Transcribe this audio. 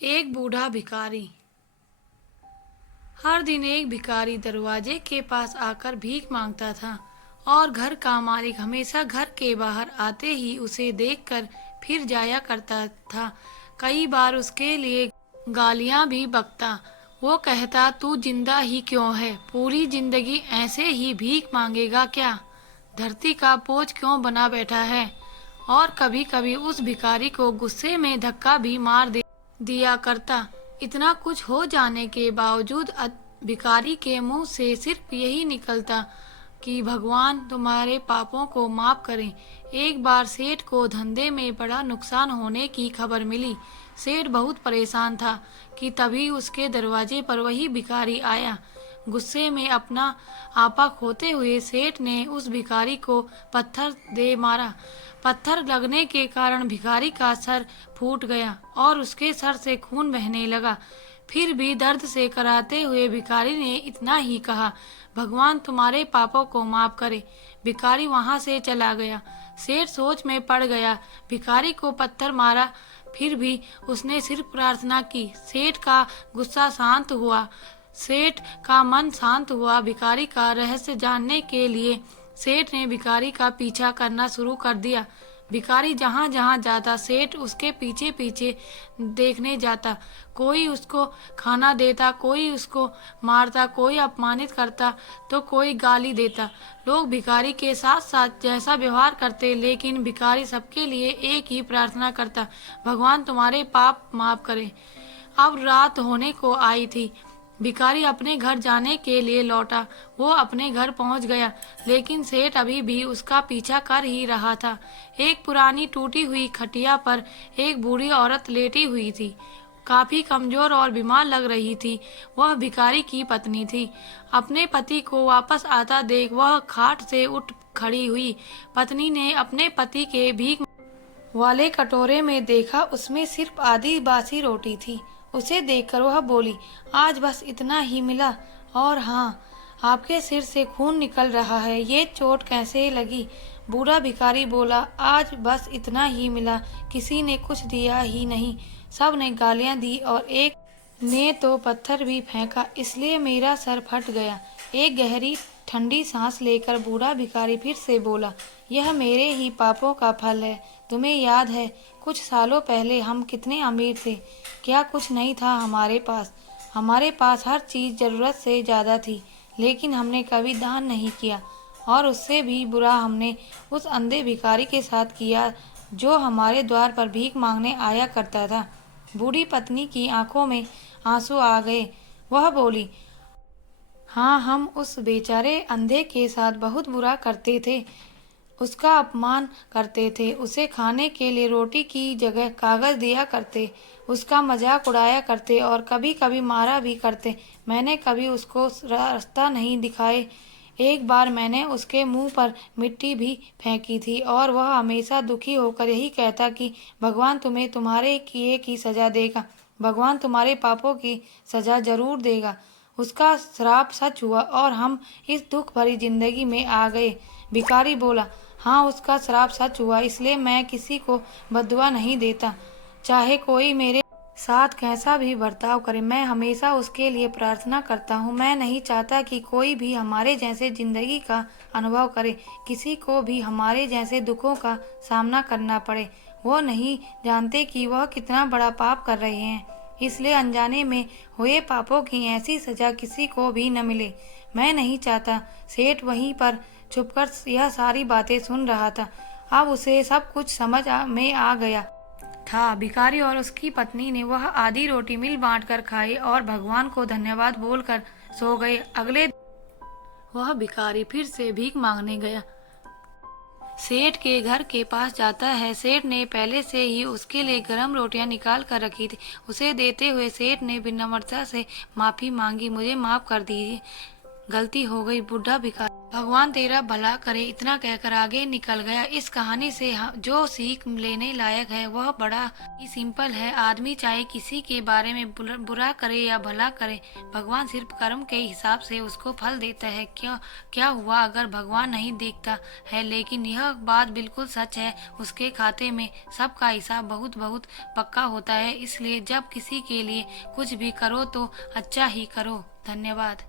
एक बूढ़ा भिखारी। हर दिन एक भिखारी दरवाजे के पास आकर भीख मांगता था और घर का मालिक हमेशा घर के बाहर आते ही उसे देखकर फिर जाया करता था। कई बार उसके लिए गालियां भी बकता। वो कहता, तू जिंदा ही क्यों है? पूरी जिंदगी ऐसे ही भीख मांगेगा क्या? धरती का बोझ क्यों बना बैठा है? और कभी कभी उस भिखारी को गुस्से में धक्का भी मार दिया करता। इतना कुछ हो जाने के बावजूद भिखारी के मुंह से सिर्फ यही निकलता कि भगवान तुम्हारे पापों को माफ करें। एक बार सेठ को धंधे में बड़ा नुकसान होने की खबर मिली। सेठ बहुत परेशान था कि तभी उसके दरवाजे पर वही भिखारी आया। गुस्से में अपना आपा खोते हुए सेठ ने उस भिखारी को पत्थर दे मारा। पत्थर लगने के कारण भिखारी का सर फूट गया और उसके सर से खून बहने लगा। फिर भी दर्द से कराते हुए भिखारी ने इतना ही कहा, भगवान तुम्हारे पापों को माफ करे। भिखारी वहां से चला गया। सेठ सोच में पड़ गया। भिखारी को पत्थर मारा, फिर भी उसने सिर्फ प्रार्थना की। सेठ का गुस्सा शांत हुआ। सेठ का मन शांत हुआ। भिखारी का रहस्य जानने के लिए सेठ ने भिखारी का पीछा करना शुरू कर दिया। भिखारी जहाँ जहाँ जाता सेठ उसके पीछे पीछे देखने जाता। कोई उसको खाना देता, कोई उसको मारता, कोई अपमानित करता तो कोई गाली देता। लोग भिखारी के साथ साथ जैसा व्यवहार करते, लेकिन भिखारी सबके लिए एक ही प्रार्थना करता, भगवान तुम्हारे पाप माफ करे। अब रात होने को आई थी। भिखारी अपने घर जाने के लिए लौटा। वो अपने घर पहुंच गया, लेकिन सेठ अभी भी उसका पीछा कर ही रहा था। एक पुरानी टूटी हुई खटिया पर एक बूढ़ी औरत लेटी हुई थी। काफी कमजोर और बीमार लग रही थी। वह भिखारी की पत्नी थी। अपने पति को वापस आता देख वह खाट से उठ खड़ी हुई। पत्नी ने अपने पति के भीख वाले कटोरे में देखा, उसमें सिर्फ आधी बासी रोटी थी। उसे देखकर वह बोली, आज बस इतना ही मिला? और हाँ, आपके सिर से खून निकल रहा है, ये चोट कैसे लगी? बूढ़ा भिखारी बोला, आज बस इतना ही मिला, किसी ने कुछ दिया ही नहीं। सब ने गालियां दी और एक ने तो पत्थर भी फेंका, इसलिए मेरा सर फट गया। एक गहरी ठंडी सांस लेकर बूढ़ा भिखारी फिर से बोला, यह मेरे ही पापों का फल है। तुम्हें याद है कुछ सालों पहले हम कितने अमीर थे? क्या कुछ नहीं था हमारे पास? हमारे पास हर चीज जरूरत से ज्यादा थी, लेकिन हमने कभी दान नहीं किया। और उससे भी बुरा हमने उस अंधे भिखारी के साथ किया जो हमारे द्वार पर भीख मांगने आया करता था। बूढ़ी पत्नी की आंखों में आंसू आ गए। वह बोली, हाँ, हम उस बेचारे अंधे के साथ बहुत बुरा करते थे। उसका अपमान करते थे, उसे खाने के लिए रोटी की जगह कागज दिया करते, उसका मजाक उड़ाया करते और कभी कभी मारा भी करते। मैंने कभी उसको रास्ता नहीं दिखाए। एक बार मैंने उसके मुंह पर मिट्टी भी फेंकी थी और वह हमेशा दुखी होकर यही कहता कि भगवान तुम्हें तुम्हारे किए की सजा देगा, भगवान तुम्हारे पापों की सजा जरूर देगा। उसका श्राप सच हुआ और हम इस दुख भरी जिंदगी में आ गए। भिखारी बोला, हाँ, उसका श्राप सच हुआ, इसलिए मैं किसी को बद्दुआ नहीं देता। चाहे कोई मेरे साथ कैसा भी बर्ताव करे, मैं हमेशा उसके लिए प्रार्थना करता हूँ। मैं नहीं चाहता कि कोई भी हमारे जैसे जिंदगी का अनुभव करे, किसी को भी हमारे जैसे दुखों का सामना करना पड़े। वो नहीं जानते कि वह कितना बड़ा पाप कर रहे हैं, इसलिए अनजाने में हुए पापों की ऐसी सजा किसी को भी न मिले। मैं नहीं चाहता। सेठ वहीं पर छुपकर यह सारी बातें सुन रहा था। अब उसे सब कुछ समझ में आ गया था। भिखारी और उसकी पत्नी ने वह आधी रोटी मिल बांट कर खाई और भगवान को धन्यवाद बोलकर सो गए। अगले वह भिखारी फिर से भीख मांगने गया। सेठ के घर के पास जाता है। सेठ ने पहले से ही उसके लिए गर्म रोटियां निकाल कर रखी थी। उसे देते हुए सेठ ने विनम्रता से माफी मांगी, मुझे माफ कर दीजिए। गलती हो गई बुढ़ा भिखारी भगवान तेरा भला करे इतना कहकर आगे निकल गया। इस कहानी से जो सीख लेने लायक है वह बड़ा ही सिंपल है। आदमी चाहे किसी के बारे में बुरा करे या भला करे, भगवान सिर्फ कर्म के हिसाब से उसको फल देता है। क्या हुआ अगर भगवान नहीं देखता है, लेकिन यह बात बिल्कुल सच है, उसके खाते में सबका हिसाब बहुत बहुत पक्का होता है। इसलिए जब किसी के लिए कुछ भी करो तो अच्छा ही करो। धन्यवाद।